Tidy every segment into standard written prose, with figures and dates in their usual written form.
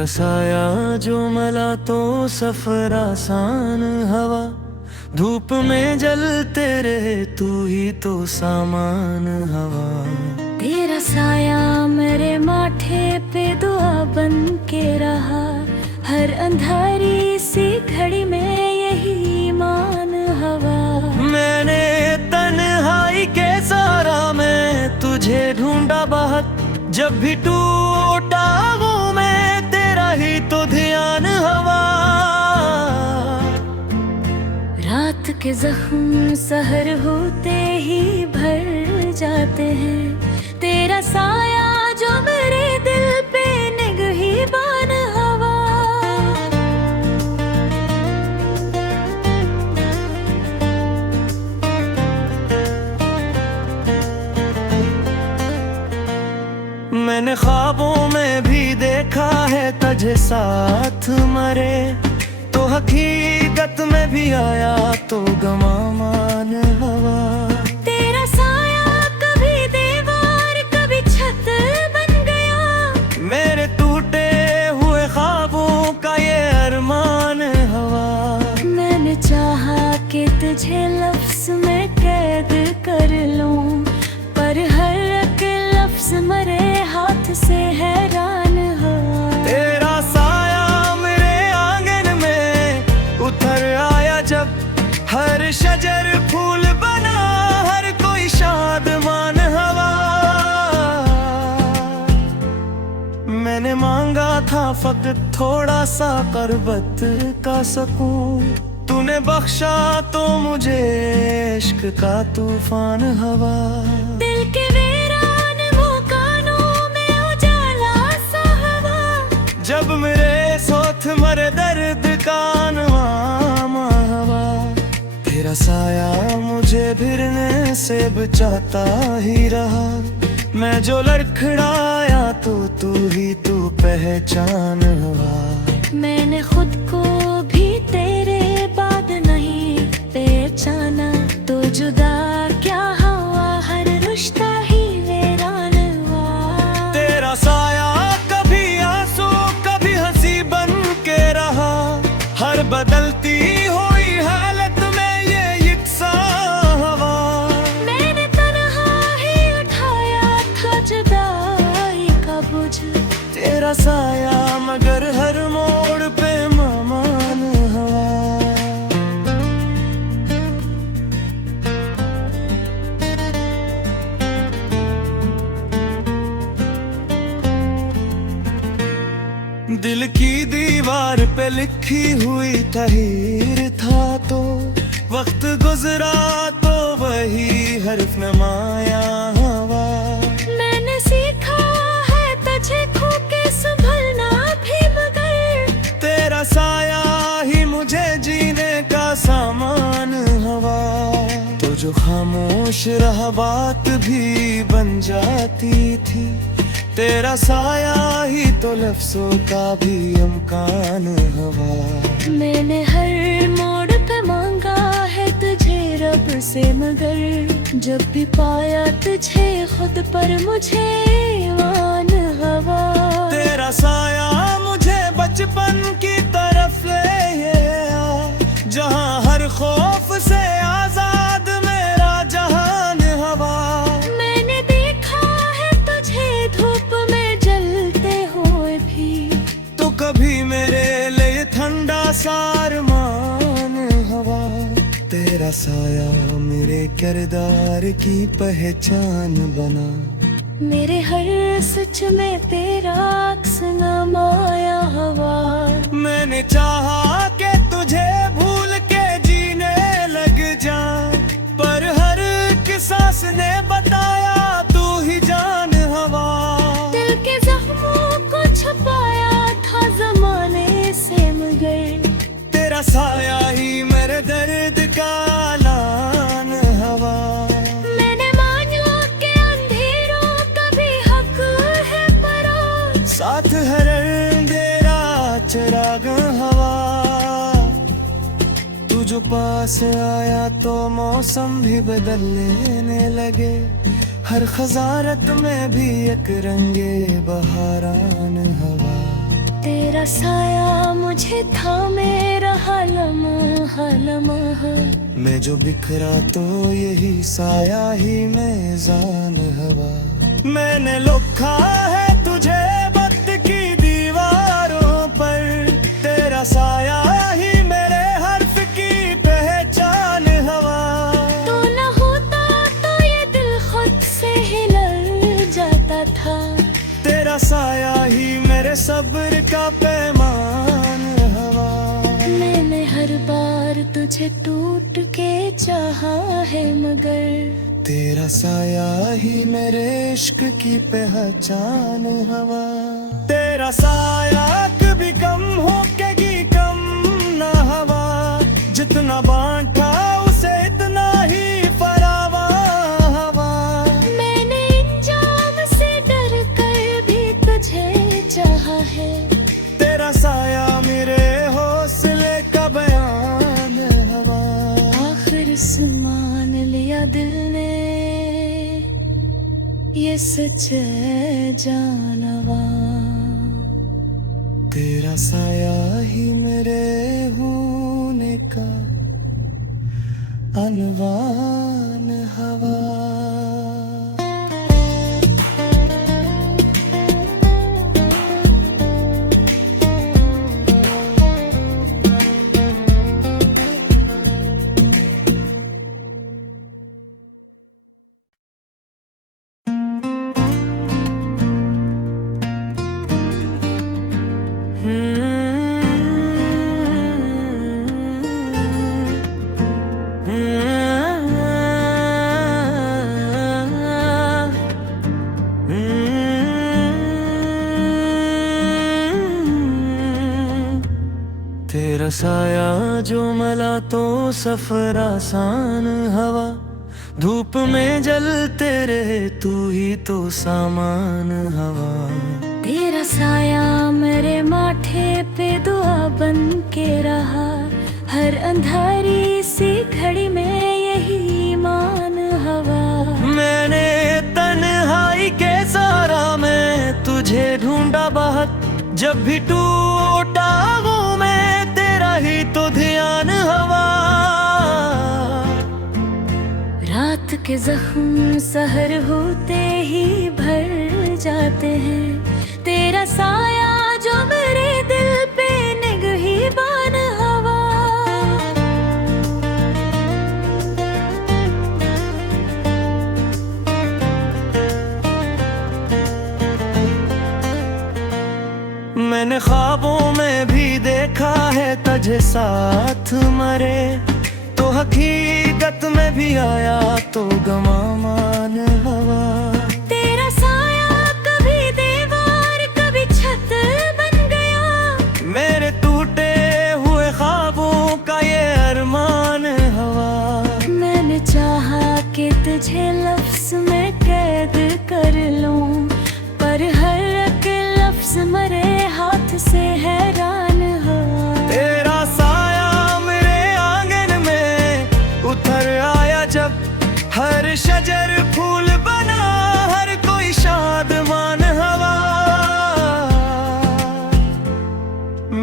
तेरा साया जो मला तो सफर आसान, हवा धूप में जलते रहे तू ही तो सामान हवा। तेरा साया मेरे माथे पे दुआ बन के रहा, हर अंधारी सी घड़ी में यही ईमान हवा। मैंने तन्हाई के सहारा में तुझे ढूंढा बहुत, जब भी टूटा हूँ मैं तेरा ही तो ध्यान हवा। रात के जख्म सहर होते ही भर जाते हैं, तेरा साया जो मेरे दिल पे निगहबान हवा। मैंने ख्वाबों में भी देखा है तुझे साथ मरे, तो हकीकत में भी आया तो गमामान हवा। तेरा साया कभी दीवार कभी छत बन गया, मेरे टूटे हुए ख्वाबों का ये अरमान हवा। मैंने चाहा कि तुझे लफ्ज में कैद कर लूं, पर हर एक लफ्ज मरे हाथ से हैरान हवा। तेरा साया मेरे आंगन में उतर आया जब, हर शजर फूल बना हर कोई शादमान हवा। मैंने मांगा था फकत थोड़ा सा क़ुर्बत का सुकून, तूने बख्शा तो मुझे इश्क का तूफान हवा। दिल के वीरान मकानों में उजाला सा हवा, जब मेरे साथ मरे दर्द का नवामा हवा। तेरा साया मुझे भिरने से बचाता ही रहा, मैं जो लड़खड़ाया तो तू ही तू पहचान हवा। मैंने खुद को भी तेरे बाद नहीं पहचाना, तो जुदा क्या हुआ हर रिश्ता ही वीरान हुआ। तेरा साया कभी आंसू कभी हंसी बन के रहा, हर बदलती हुई हालत में ये यकसा हवा। मैंने तन्हा ही उठाया था जुदाई का बोझ, तेरा साया मगर हर मोड़ पे मेहमान हवा। दिल की दीवार पे लिखी हुई तहरीर था, तो वक्त गुजरा तो वही हर्फ नमाया हवा। मैंने सीखा है तुझे खो के संभलना भी, मगर तेरा साया ही मुझे जीने का सामान हवा। तो जो खामोश रहा बात भी बन जाती थी, तेरा साया ही तो लफ्जों का भी अमकान हवा। मैंने हर मोड़ पे मांगा है तुझे रब से, मगर जब भी पाया तुझे खुद पर मुझे ईमान हवा। तेरा साया मुझे बचपन की तरफ ले आया, जहाँ हर खौफ से आजाद मेरा जहान हवा। मैंने देखा है तुझे धूप में जलते हुए भी, तो कभी मेरे लिए ठंडा सारमान हवा। तेरा साया मेरे किरदार की पहचान बना, मेरे हर सच में तेरा अक्स नमाया हवा। मैंने चाहा कि तुझे भूल के जीने लग जा, पर हर एक सांस ने बताया तू ही जान हवा। दिल के जख्मों को छुपाया था जमाने से, मगर तेरा साया ही मेरे दर्द का ऐलान हवा। मैंने माना कि अंधेरों का भी हक है पराग, साथ हर अंधेरा चिराग हवा। तू जो पास आया तो मौसम भी बदलने लगे, हर खजारत में भी एक रंगे बहारान हवा। तेरा साया मुझे थामे रहा लम्हा लम्हा। मैं जो बिखरा तो यही साया ही मेज़ान हवा। मैंने लिखा है तुझे वक्त की दीवारों पर, तेरा साया ही मेरे हर्फ की पहचान हवा। तू न होता तो ये दिल खुद से हिल जाता था, तेरा साया ही मेरे सब्र का पैमान हवा। मैंने हर बार तुझे टूट के चाहा है, मगर तेरा साया ही मेरे इश्क की पहचान हवा। तेरा साया कभी कम होगी कम ना हवा, जितना बांटा उसे इतना ही फरावा हवा। मैंने इंजाम से डर कर भी तुझे चाहा है, तेरा साया मेरे हौसले का बयान हवा। आखिर से मान लिया दिल ने ये सच है जानवा। तेरा साया ही मेरे होने का अनवान हवा। तेरा साया जो मला तो सफर आसान हवा। धूप में जलते रहे तू ही तो सामान हवा। तेरा साया मेरे माथे पे दुआ बन के रहा, हर अंधारी सी घड़ी में यही ईमान हवा। मैंने तन्हाई के सहारा में तुझे ढूंढा बहुत, जब भी टूटा हूँ मैं तेरा ही तो ध्यान हवा। रात के जख्म सहर होते ही भर जाते हैं, तेरा साया जो मेरे दिल पे निगहबान हवा। मैंने ख्वाबों में भी देखा है तुझे साथ मरे, तो हकीकत में भी आया तो गमामान हवा। तेरा साया कभी दीवार कभी छत बन गया, मेरे टूटे हुए ख्वाबों का ये अरमान हवा। मैंने चाहा कि तुझे लफ्ज में कैद कर लूं, पर हर एक लफ्ज मरे हाथ से हैरान हवा। तेरा साया मेरे आंगन में उतर आया जब, हर शजर फूल बना हर कोई शादमान हवा।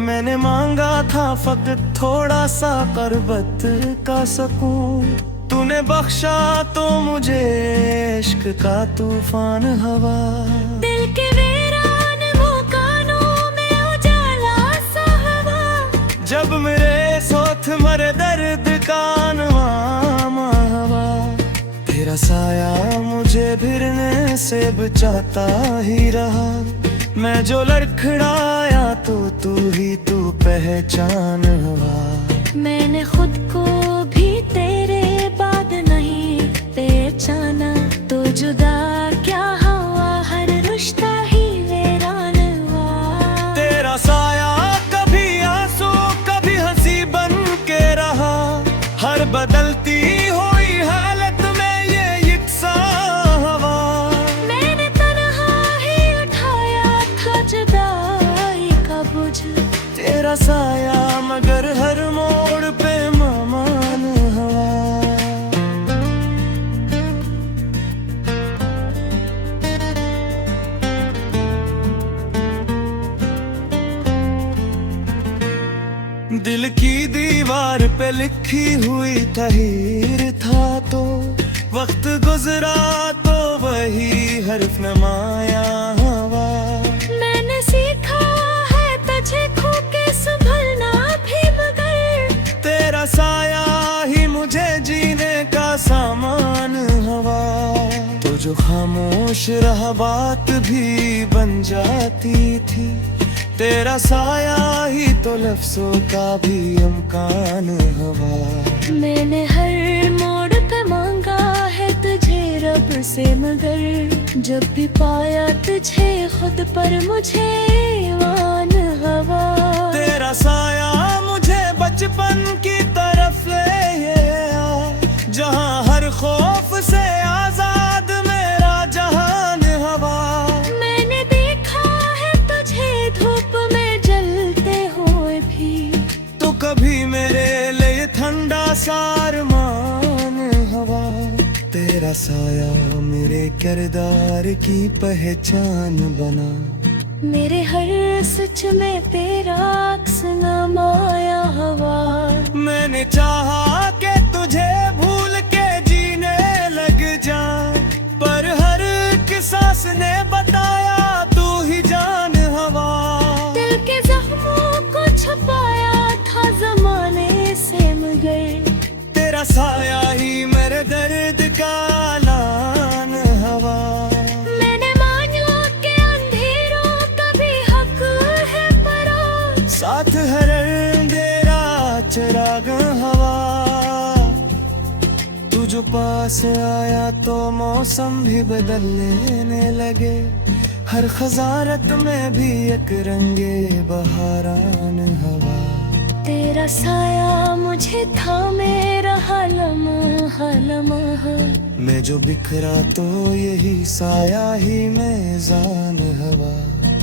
मैंने मांगा था फकत थोड़ा सा करबत का सकून, तूने बख्शा तो मुझे इश्क का तूफान हवा। दिल के वीरान मुकानों में उजाला सा हवा, जब मेरे साथ मरे दर्द का अनवामा हवा। तेरा साया मुझे फिरने से बचाता ही रहा, मैं जो लड़खड़ाया तो तू ही तू पहचान हवा। मैंने खुद को भी तेरे बाद नहीं पहचाना, तो जुदा क्या हुआ हर रिश्ता ही वीरान हुआ। तेरा साया कभी आंसू कभी हंसी बन के रहा, हर बदलती हुई हालत में ये यकसां हवा। मैंने तन्हा ही उठाया था जुदाई का बोझ, तेरा साया मगर हर मोड़ पे मेहमान हवा। लिखी हुई तहरीर था तो वक्त गुजरा तो वही हर्फ नमाया हवा। मैंने सीखा है तुझे खो के संभलना भी मगर तेरा साया ही मुझे जीने का सामान हवा। तो जो खामोश रहा बात भी बन जाती थी, तेरा साया ही तो लफ्जों का भी अमकान हवा। मैंने हर मोड़ पे मांगा है तुझे रब से मगर जब भी पाया तुझे खुद पर मुझे ईमान हवा। तेरा साया मुझे बचपन की तरफ ले आया, जहाँ हर खौफ से आजाद मेरा जहान हवा। मैंने देखा है तुझे धूप में जलते हुए भी, तो कभी मेरे लिए ठंडा सारमान हवा। तेरा साया मेरे किरदार की पहचान बना, मेरे हर सच में तेरा अक्स नमाया हवा। मैंने चाहा कि तुझे भूल के जीने लग जा, पर हर एक सांस ने बताया तू ही जान हवा। दिल के जख्मों को छुपाया था जमाने से मगर तेरा साया ही मेरे दर्द का ऐलान हवा। मैंने माना कि अंधेरों का भी हक है पराग, साथ हर अंधेरा चिराग हवा। तू जो पास आया तो मौसम भी बदलने लगे, हर खजारत में भी एक रंगे बहारान हवा। तेरा साया मुझे थामे रहा लम्हा लम्हा, मैं जो बिखरा तो यही साया ही मेज़ान हवा।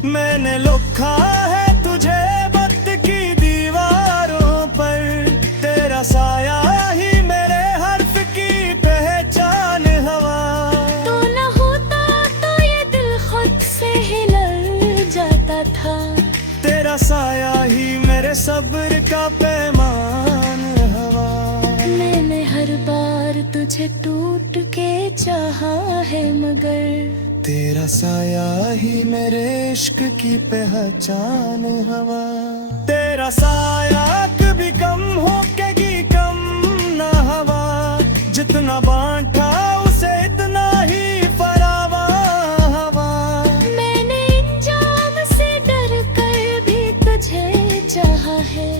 मैंने लिखा है तुझे वक्त की दीवारों पर, तेरा साया ही मेरे हर्फ की पहचान हवा। तू न होता तो ये दिल खुद से ही लड़ जाता था, तेरा साया ही मेरे सब्र का पैमान हवा। मैंने हर बार तुझे टूट के चाहा है मगर तेरा साया ही मेरे इश्क की पहचान हवा। तेरा साया कभी कम होगी कम ना हवा, जितना बांटा उसे इतना ही फरावा हवा। मैंने इंजाम से डर कर भी तुझे चाहा है,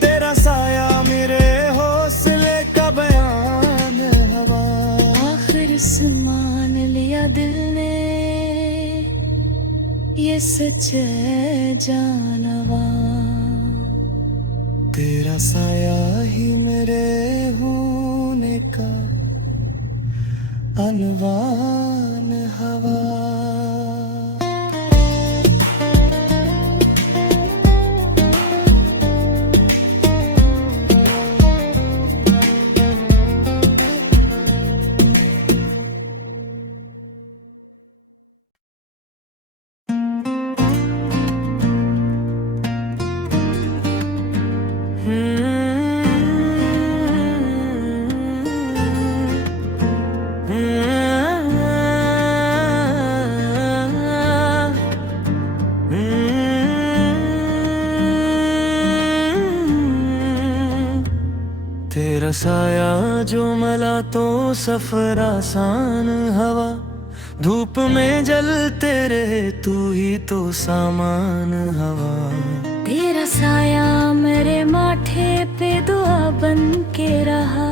तेरा साया मेरे हौसले का बयान हवा। आखिर मान लिया दिल ने ये सच है जानवा। तेरा साया ही मेरे होने का अनवान हवा। तेरा साया जो मला तो सफर आसान हवा, धूप में जलते रहे तू ही तो सामान हवा। तेरा साया मेरे माथे पे दुआ बन के रहा,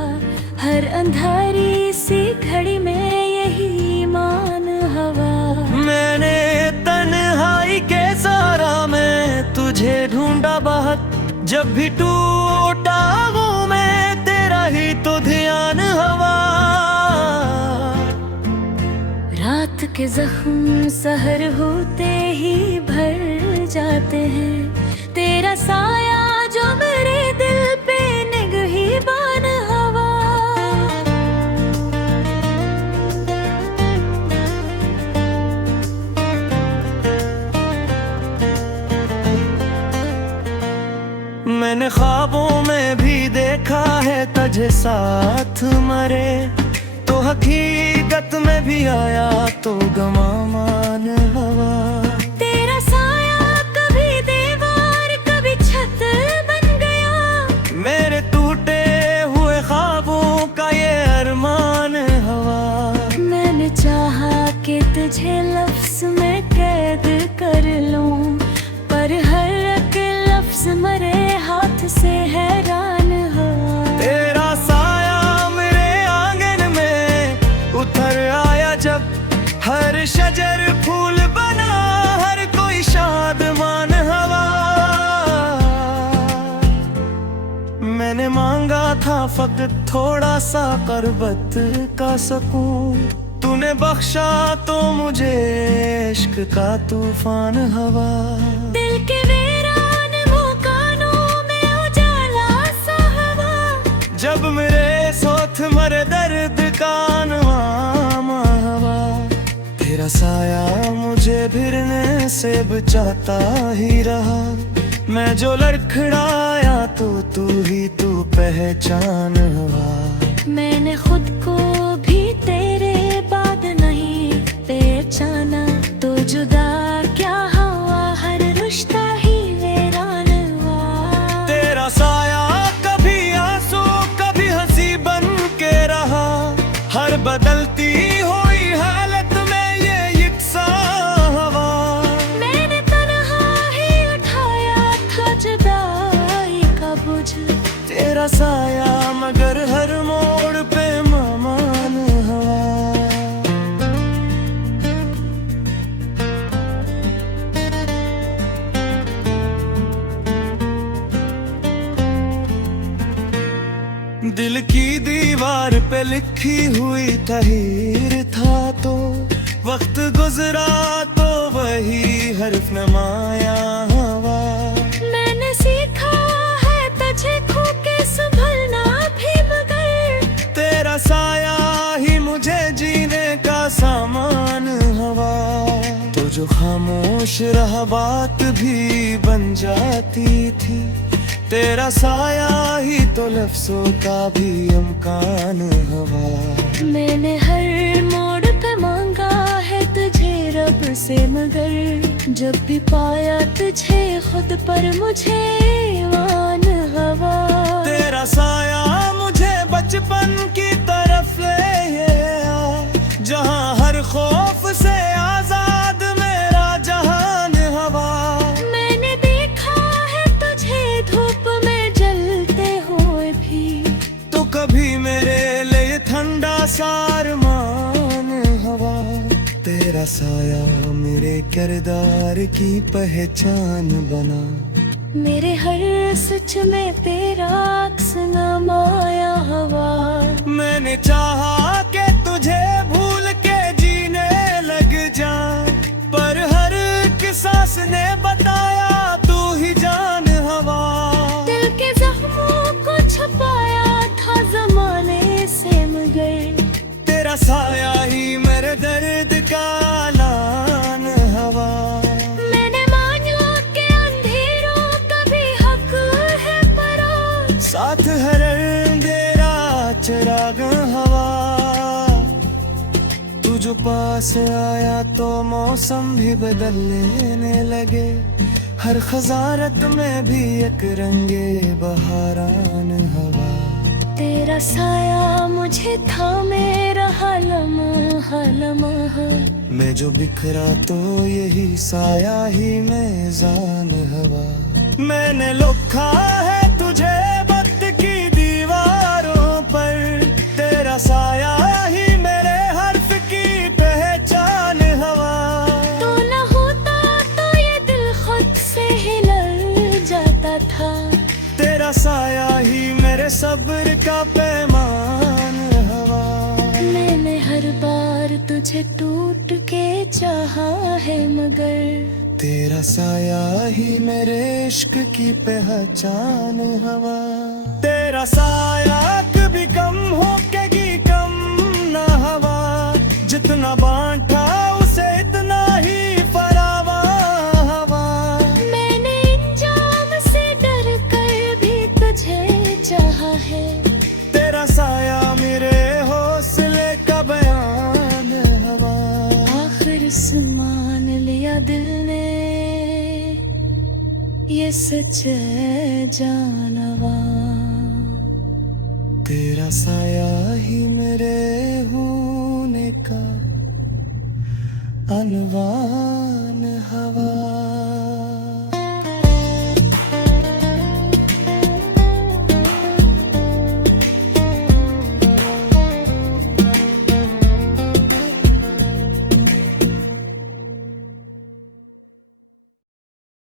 हर अंधारी सी घड़ी में यही ईमान हवा। मैंने तन्हाई के सहारा में तुझे ढूंढा बहुत, जब भी टूटा हूँ मैं तेरा ही तो ध्यान हवा। रात के जख्म सहर होते ही भर जाते हैं, तेरा साया जो मेरे दिल पे निगहिबान हवा। मैंने ख्वाबों में भी देखा हारे तो हकीकत में भी आया तो गमा मान हवा। तेरा साया कभी दीवार कभी छत बन गया, मेरे टूटे हुए ख्वाबों का ये अरमान हवा। मैंने चाहा कि तुझे लफ्ज में कैद कर लूं, पर हर एक लफ्ज मरे हाथ से हैरान हवा। तेरा साया मेरे आंगन में उतर आया जब, हर शजर फूल बना हर कोई शादमान हवा। मैंने मांगा था फकत थोड़ा सा कर्बत का सकून, तूने बख्शा तो मुझे इश्क का तूफान हवा। दिल के वीरान मुकानों में उजाला सा हवा, जब मेरे साथ मरे दर्द का नवामा हवा। तेरा साया मुझे फिरने से बचाता ही रहा, मैं जो लड़खड़ाया तो तू ही तू पहचान हवा। मैंने खुद को भी तेरे बाद नहीं पहचाना, तो जुदा क्या हुआ हर रिश्ता ही वीरान हुआ। तेरा साया कभी आंसू कभी हंसी बन के रहा, हर बदलती हुई हालत में ये यकसां हवा। मैंने तन्हा ही उठाया था जुदाई का बोझ, तेरा साया मगर हर मोड़ पे मेहमान हवा। दिल की दीवार पे लिखी हुई तहरीर था, तो वक्त गुजरा तो वही हर्फ नमाया हवा। मैंने सीखा है तुझे खो के संभलना भी, मगर तेरा साया ही मुझे जीने का सामान हवा। तो जो खामोश रहा बात भी बन जाती थी, तेरा साया ही तो लफ्जों का भी अमकान हवा। मैंने हर मोड़ पे मांगा है तुझे रब से, मगर जब भी पाया तुझे खुद पर मुझे ईमान हवा। तेरा साया मुझे बचपन की तरफ ले आया, जहाँ हर खौफ से आजाद मेरा जहान हवा। मैंने देखा है तुझे धूप में जलते हुए भी, तो कभी मेरे लिए ठंडा सारमान हवा। तेरा साया मेरे किरदार की पहचान बना, मेरे हर सच में तेरा अक्स नमाया हवा। मैंने चाहा कि तुझे भूल के जीने लग जा, पर हर एक सांस ने बताया तू ही जान हवा। दिल के जख्मों को छुपाया था जमाने से, मगर तेरा साया ही मेरे दर्द का ऐलान हवा। मैंने माना कि अंधेरों का भी हक है पराग, साथ हर अंधेरा चिराग हवा। तू जो पास आया तो मौसम भी बदलने लगे, हर खजारत में भी एक रंगे बहारान हवा। तेरा साया मुझे थामे रहा लम्हा लम्हा, मैं जो बिखरा तो यही साया ही मेज़ान हवा। मैंने लिखा है तुझे वक्त की दीवारों पर, तेरा साया ही मेरे हर्फ की पहचान हवा। तू न होता तो ये दिल खुद से हिल जाता था, तेरा साया ही मेरे सब्र का पैमान हवा। मैंने हर बार तुझे टूट के चाहा है, मगर तेरा साया ही मेरे इश्क की पहचान हवा। तेरा साया कभी कम होगी कम ना हवा, जितना बांटा उसे इतना ही फरावा हवा। मैंने इंजाम से डर कर भी तुझे चाहा है, तेरा साया मेरे ये सच्चे जानवा। तेरा साया ही मेरे होने का अनवान हवा।